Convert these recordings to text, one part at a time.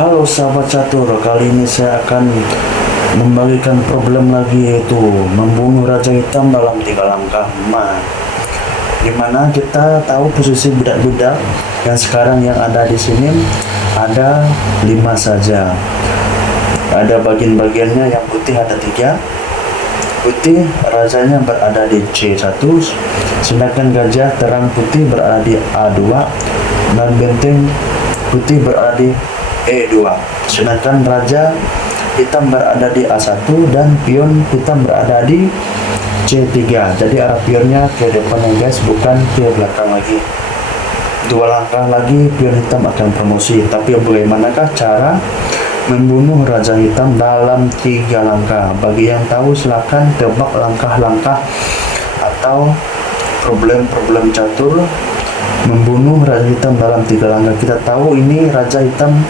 Halo sahabat catur, kali ini saya akan membagikan problem lagi, yaitu membunuh Raja Hitam dalam 3 langkah. Dimana kita tahu posisi budak-budak yang sekarang yang ada di sini ada 5 saja. Ada bagian-bagiannya, yang putih ada 3. Putih rajanya berada di C1, sedangkan gajah terang putih berada di A2, dan benteng putih berada di E2, sedangkan raja hitam berada di A1 dan pion hitam berada di C3. Jadi arah pionnya ke depan ya guys, bukan ke belakang lagi. 2 langkah lagi pion hitam akan promosi. Tapi bagaimanakah cara membunuh raja hitam dalam 3 langkah? Bagi yang tahu silahkan tebak langkah-langkah atau problem-problem catur membunuh raja hitam dalam 3 langkah. Kita tahu ini raja hitam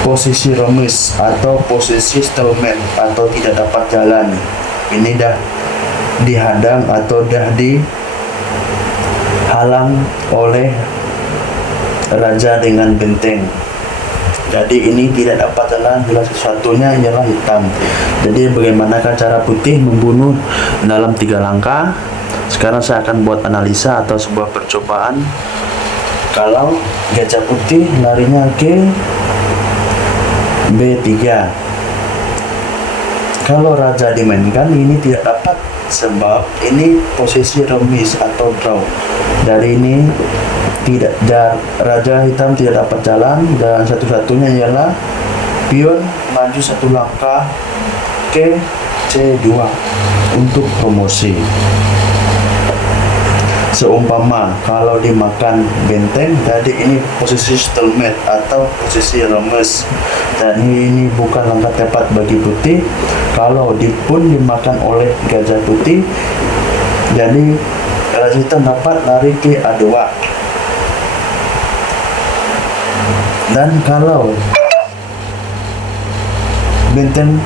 posisi remis atau posisi stalemate atau tidak dapat jalan. Ini dah dihadang atau dah dihalang oleh raja dengan benteng. Jadi ini tidak dapat jalan, bila sesuatunya ialah hitam. Jadi bagaimanakah cara putih membunuh dalam 3 langkah? Sekarang saya akan buat analisa atau sebuah percobaan. Kalau gajah putih larinya ke B3, kalau raja dimainkan ini tidak dapat, sebab ini posisi remis atau draw. Dari ini tidak, raja hitam tidak dapat jalan, dan satu-satunya ialah pion maju 1 langkah ke C2 untuk promosi. Seumpama kalau dimakan benteng, jadi ini posisi stalemate atau posisi remes, dan ini bukan langkah tepat bagi putih. Kalau pun dimakan oleh gajah putih, jadi raja hitam dapat lari ke A2. Dan kalau benteng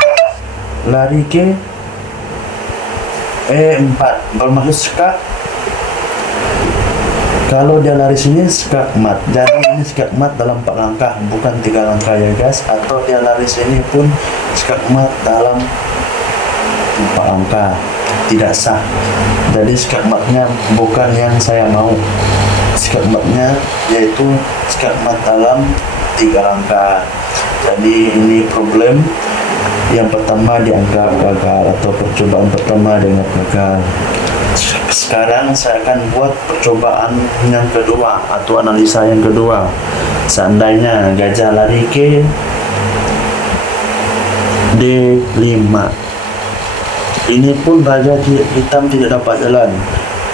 lari ke E4, bermaksud skak. Kalau dia lari sini skak mat, jadi ini skak mat dalam 4 langkah, bukan 3 langkah ya guys. Atau dia lari sini pun skak mat dalam 4 langkah, tidak sah. Jadi skak matnya bukan yang saya mau. Skak matnya yaitu skak mat dalam 3 langkah. Jadi ini problem yang pertama dianggap gagal, atau percobaan pertama dianggap gagal. Sekarang saya akan buat percobaan yang kedua atau analisa yang kedua. Seandainya gajah lari ke D5, ini pun raja hitam tidak dapat jalan.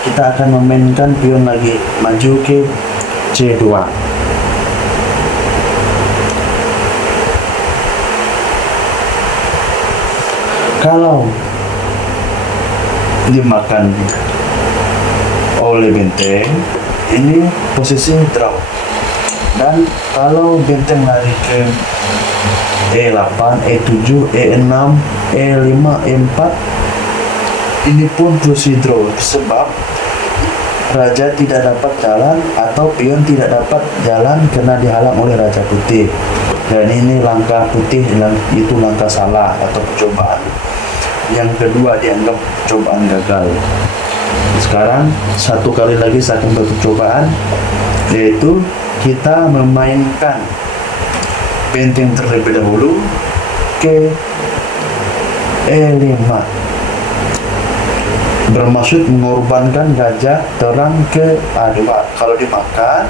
Kita akan memainkan pion lagi, maju ke C2. Kalau dimakan oleh benteng, ini posisi draw. Dan kalau benteng lari ke E8, E7, E6, E5, E4, ini pun posisi draw, sebab raja tidak dapat jalan atau pion tidak dapat jalan karena dihalang oleh raja putih. Dan ini langkah putih, itu langkah salah atau percobaan yang kedua dianggap percobaan gagal. Sekarang 1 kali lagi saya akan percobaan, yaitu kita memainkan benteng terlebih dahulu ke E5, bermaksud mengorbankan gajah terang ke A2. Kalau dimakan,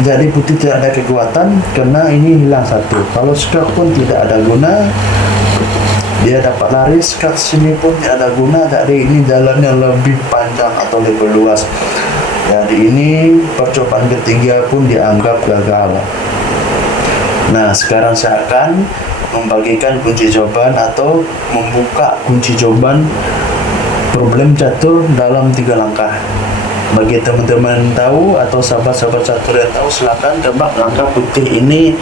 jadi putih tidak ada kekuatan karena ini hilang 1. Kalau skak pun tidak ada guna, dia dapat lari. Skak sini pun tidak ada guna, jadi ini jalannya lebih panjang atau lebih luas. Jadi ini percobaan ketiga pun dianggap gagal. Nah, sekarang saya akan membagikan kunci jawaban atau membuka kunci jawaban problem catur dalam 3 langkah. Bagi teman-teman tahu atau sahabat-sahabat catur yang tahu, silakan tebak langkah putih ini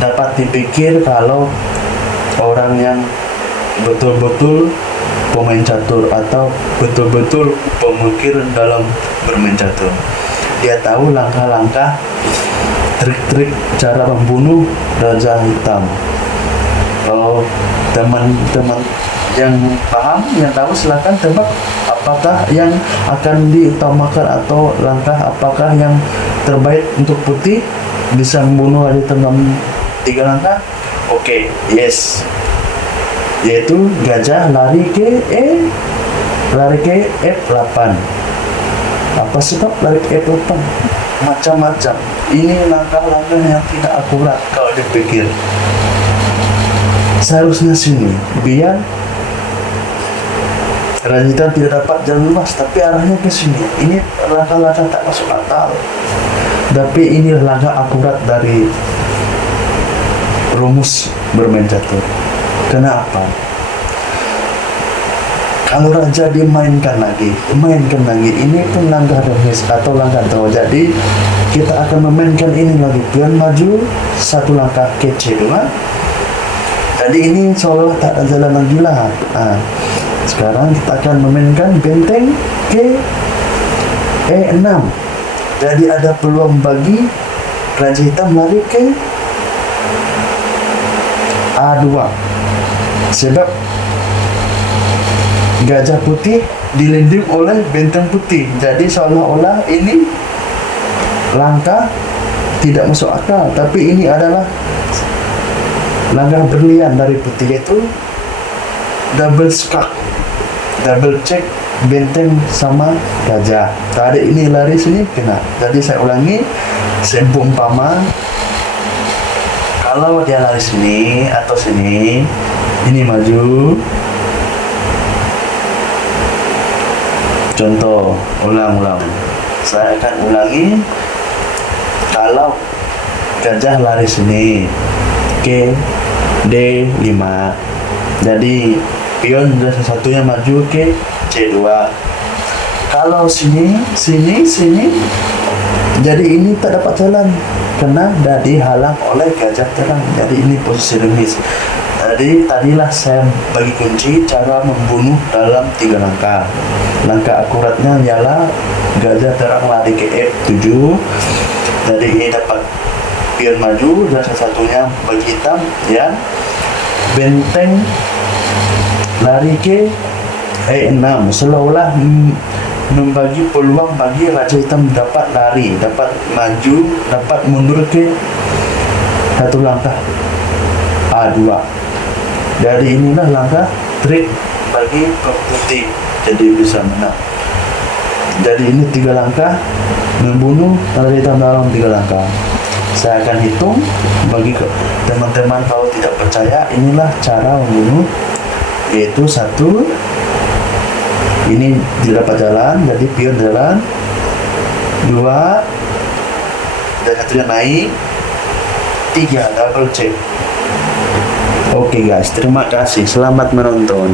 dapat dipikir kalau orang yang betul-betul pemain catur atau betul-betul pemikir dalam bermain catur. Dia tahu langkah-langkah trik-trik cara membunuh Raja Hitam. Kalau teman-teman yang paham, yang tahu, silakan tebak apakah yang akan diutamakan atau langkah apakah yang terbaik untuk putih bisa membunuh Raja Hitam dalam 3 langkah. Oke, yes, yaitu gajah lari ke F8. Apa sebab lari ke F8? Macam-macam. Ini langkah-langkah yang tidak akurat kalau dipikir. Seharusnya sini, biar Raja Hitam tidak dapat jalan luas, tapi arahnya ke sini. Ini langkah-langkah tak masuk akal. Tapi ini langkah akurat dari rumus bermain catur. Kenapa? Kalau raja dimainkan lagi, ini pun langkah domis atau langkah draw. Jadi kita akan memainkan ini lagi. Pion maju 1 langkah ke C2. Jadi ini seolah tak ada jalan lagi lah. Sekarang kita akan memainkan benteng ke E6. Jadi ada peluang bagi Raja Hitam lari ke A2. Sebab gajah putih dilindungi oleh benteng putih. Jadi seolah-olah ini langkah tidak masuk akal. Tapi ini adalah langkah berlian dari putih, yaitu double skak, double check benteng sama gajah. Tadi ini lari sini kena. Jadi saya ulangi, saya umpama kalau dia lari sini atau sini, ini maju. Contoh, ulang. Saya akan ulangi. Kalau gajah lari sini ke D5, jadi pion satunya maju ke C2. Kalau sini, jadi ini tak dapat jalan karena dah dihalang oleh gajah terang. Jadi ini posisi remis. Jadi tadilah saya bagi kunci cara membunuh dalam 3 langkah. Langkah akuratnya ialah gajah terang lari ke F7. Jadi ini dapat pion maju dan satunya bagi hitam, ya. Benteng lari ke E6, seolah-olah membagi peluang bagi Raja Hitam dapat lari, dapat maju, dapat mundur ke 1 langkah A2. Dari inilah langkah trik bagi putih jadi bisa menang. Jadi ini 3 langkah membunuh Raja Hitam dalam 3 langkah. Saya akan hitung bagi teman-teman kalau tidak percaya. Inilah cara membunuh, yaitu 1, ini tidak dapat jalan, jadi pion jalan. 2, dan satunya naik. 3, double check. Oke guys, terima kasih, selamat menonton.